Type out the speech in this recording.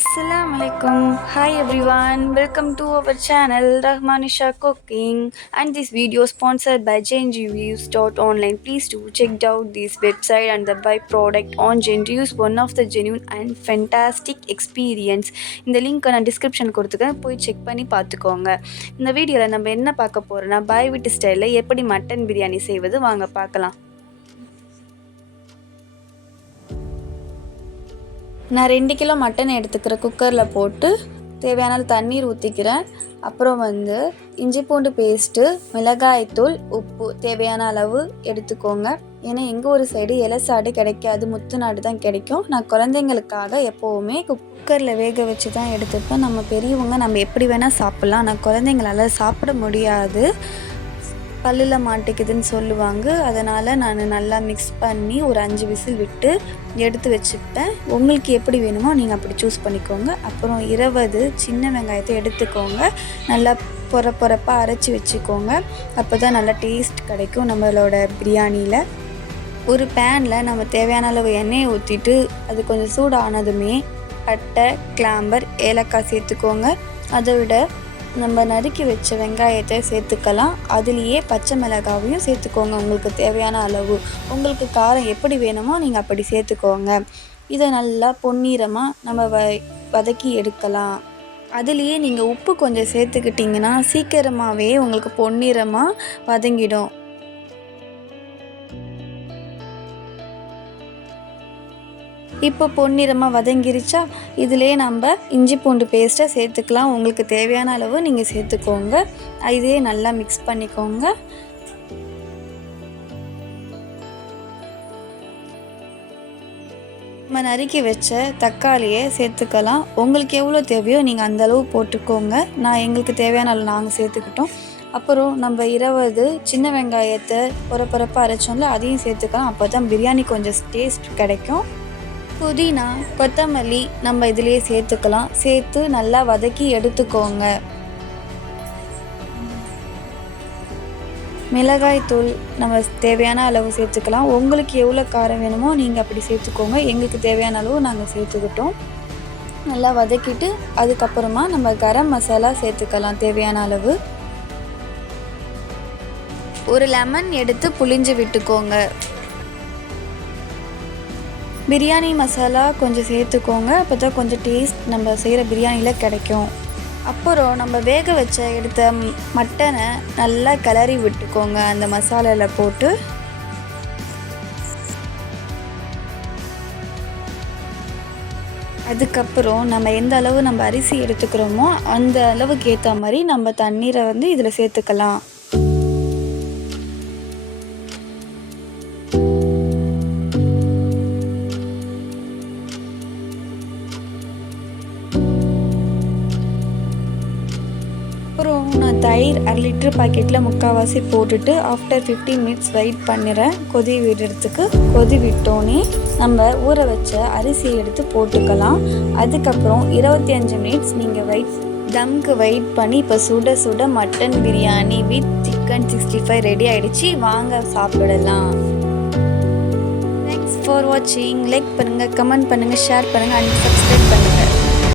Assalamualaikum. Hi everyone. Welcome to our channel Rahmanisha Cooking, and this video is sponsored by JainReviews.online. Please do check out this website and the buy product on JainReviews, one of the genuine and fantastic experience. இந்த link நான் description கொடுத்துக்கிறேன், போய் check பண்ணி பார்த்துக்கோங்க. இந்த வீடியோவில் நம்ம என்ன பார்க்க போகிறோன்னா, பாய் வீட்டு ஸ்டைலில் எப்படி மட்டன் பிரியாணி செய்வது வாங்க பார்க்கலாம். நான் 2 கிலோ மட்டன் எடுத்துக்கிறேன். குக்கரில் போட்டு தேவையான தண்ணீர் ஊற்றிக்கிறேன். அப்புறம் இஞ்சி பூண்டு பேஸ்ட்டு, மிளகாய்த்தூள், உப்பு தேவையான அளவு எடுத்துக்கோங்க. ஏன்னா எங்கள் ஒரு சைடு இலசாடு கிடைக்காது, முத்துநாடு தான் கிடைக்கும். நான் குழந்தைங்களுக்காக எப்போவுமே குக்கரில் வேக வச்சு தான் எடுத்துப்பேன். நம்ம பெரியவங்க நம்ம எப்படி வேணால் சாப்பிட்லாம். நான் குழந்தைங்களால சாப்பிட முடியாது, பல்லில் மாட்டிக்குதுன்னு சொல்லுவாங்க. அதனால் நான் நல்லா மிக்ஸ் பண்ணி ஒரு 5 விசில் விட்டு எடுத்து வச்சுப்பேன். உங்களுக்கு எப்படி வேணுமோ நீங்கள் அப்படி சூஸ் பண்ணிக்கோங்க. அப்புறம் 20 சின்ன வெங்காயத்தை எடுத்துக்கோங்க. நல்லா பொறப்பாக அரைச்சி வச்சுக்கோங்க. அப்போ தான் நல்லா டேஸ்ட் கிடைக்கும் நம்மளோட பிரியாணியில். ஒரு பேனில் நம்ம தேவையான அளவு எண்ணெயை ஊற்றிட்டு அது கொஞ்சம் சூடானதுமே பட்டை, கிளாம்பர், ஏலக்காய் சேர்த்துக்கோங்க. அதை விட நம்ம நறுக்கி வச்ச வெங்காயத்தை சேர்த்துக்கலாம். அதுலேயே பச்சை மிளகாவையும் சேர்த்துக்கோங்க உங்களுக்கு தேவையான அளவு. உங்களுக்கு காரம் எப்படி வேணுமோ நீங்கள் அப்படி சேர்த்துக்கோங்க. இதை நல்லா பொன்னிறமாக நம்ம வதக்கி எடுக்கலாம். அதுலேயே நீங்கள் உப்பு கொஞ்சம் சேர்த்துக்கிட்டிங்கன்னா சீக்கிரமாகவே உங்களுக்கு பொன்னிறமாக வதங்கிடும். இப்போ பொன்னிறமாக வதங்கிருச்சா, இதிலே நம்ம இஞ்சி பூண்டு பேஸ்ட்டை சேர்த்துக்கலாம். உங்களுக்கு தேவையான அளவு நீங்கள் சேர்த்துக்கோங்க. இதே நல்லா மிக்ஸ் பண்ணிக்கோங்க. நம்ம நறுக்கி வச்ச தக்காளியை சேர்த்துக்கலாம். உங்களுக்கு எவ்வளோ தேவையோ நீங்கள் அந்தளவு போட்டுக்கோங்க. எங்களுக்கு தேவையான அளவு நாங்கள் சேர்த்துக்கிட்டோம். அப்புறம் நம்ம 20 சின்ன வெங்காயத்தை பொறப்பாக அரைச்சோம்ல, அதையும் சேர்த்துக்கலாம். அப்போ தான் பிரியாணி கொஞ்சம் டேஸ்ட் கிடைக்கும். புதினா, கொத்தமல்லி நம்ம இதிலே சேர்த்துக்கலாம். சேர்த்து நல்லா வதக்கி எடுத்துக்கோங்க. மிளகாய்த்தூள் நம்ம தேவையான அளவு சேர்த்துக்கலாம். உங்களுக்கு எவ்வளோ காரம் வேணுமோ நீங்கள் அப்படி சேர்த்துக்கோங்க. எங்களுக்கு தேவையான அளவு நாங்கள் சேர்த்துக்கிட்டோம். நல்லா வதக்கிட்டு அதுக்கப்புறமா நம்ம கரம் மசாலா சேர்த்துக்கலாம் தேவையான அளவு. ஒரு லெமன் எடுத்து புளிஞ்சு விட்டுக்கோங்க. பிரியாணி மசாலா கொஞ்சம் சேர்த்துக்கோங்க. அப்போ தான் கொஞ்சம் டேஸ்ட் நம்ம செய்கிற பிரியாணியில் கிடைக்கும். அப்புறம் நம்ம வேக வச்ச எடுத்த மட்டனை நல்லா கிளறி விட்டுக்கோங்க அந்த மசாலாவில் போட்டு. அதுக்கப்புறம் நம்ம எந்த அளவு நம்ம அரிசி எடுத்துக்கிறோமோ அந்த அளவுக்கு ஏற்ற மாதிரி நம்ம தண்ணீரை இதில் சேர்த்துக்கலாம். அப்புறம் நான் தயிர் 1/2 லிட்டர் பாக்கெட்டில் முக்கால்வாசி போட்டுட்டு ஆஃப்டர் 15 மினிட்ஸ் வெயிட் பண்ணுறேன் கொதி விடுறதுக்கு. கொதி விட்டோன்னே நம்ம ஊற வச்ச அரிசியை எடுத்து போட்டுக்கலாம். அதுக்கப்புறம் 25 மினிட்ஸ் நீங்கள் தம்க்கு வெயிட் பண்ணி இப்போ சுட சுட mutton biryani with chicken 65 ready ஆகிடுச்சு. வாங்க சாப்பிடலாம். தேங்க்ஸ் ஃபார் வாட்சிங். லைக் பண்ணுங்கள், கமெண்ட் பண்ணுங்கள், ஷேர் பண்ணுங்கள் அண்ட் சப்ஸ்கிரைப் பண்ணுங்கள்.